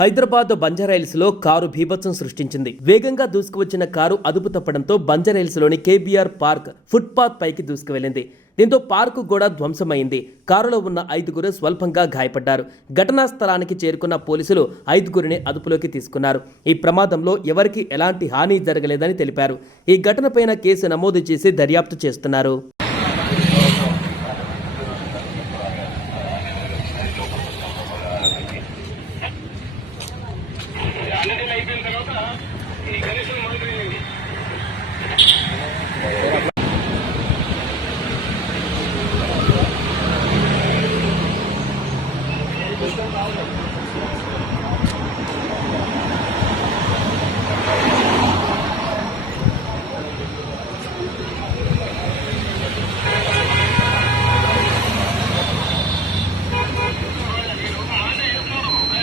Hyderabad బంజారాహిల్స్లో car బీభత్సం సృష్టించింది. వేగంగా దూసుకువచ్చిన కారు అదుపు తప్పడంతో బంజారాహిల్స్లోని కేబీఆర్ పార్క్ ఫుట్పాత్ పైకి దూసుకువెళ్లింది. దీంతో పార్కు కూడా ధ్వంసమైంది. కారులో ఉన్న 5గురు స్వల్పంగా గాయపడ్డారు. ఘటనా స్థలానికి చేరుకున్న పోలీసులు 5గురిని అదుపులోకి తీసుకున్నారు. ఈ ప్రమాదంలో ఎవరికీ ఎలాంటి హాని జరగలేదని తెలిపారు. ఈ ఘటనపైన కేసు నమోదు చేసి దర్యాప్తు చేస్తున్నారు. అయిపోయిన తర్వాత ఈ గణేశుని మొదలు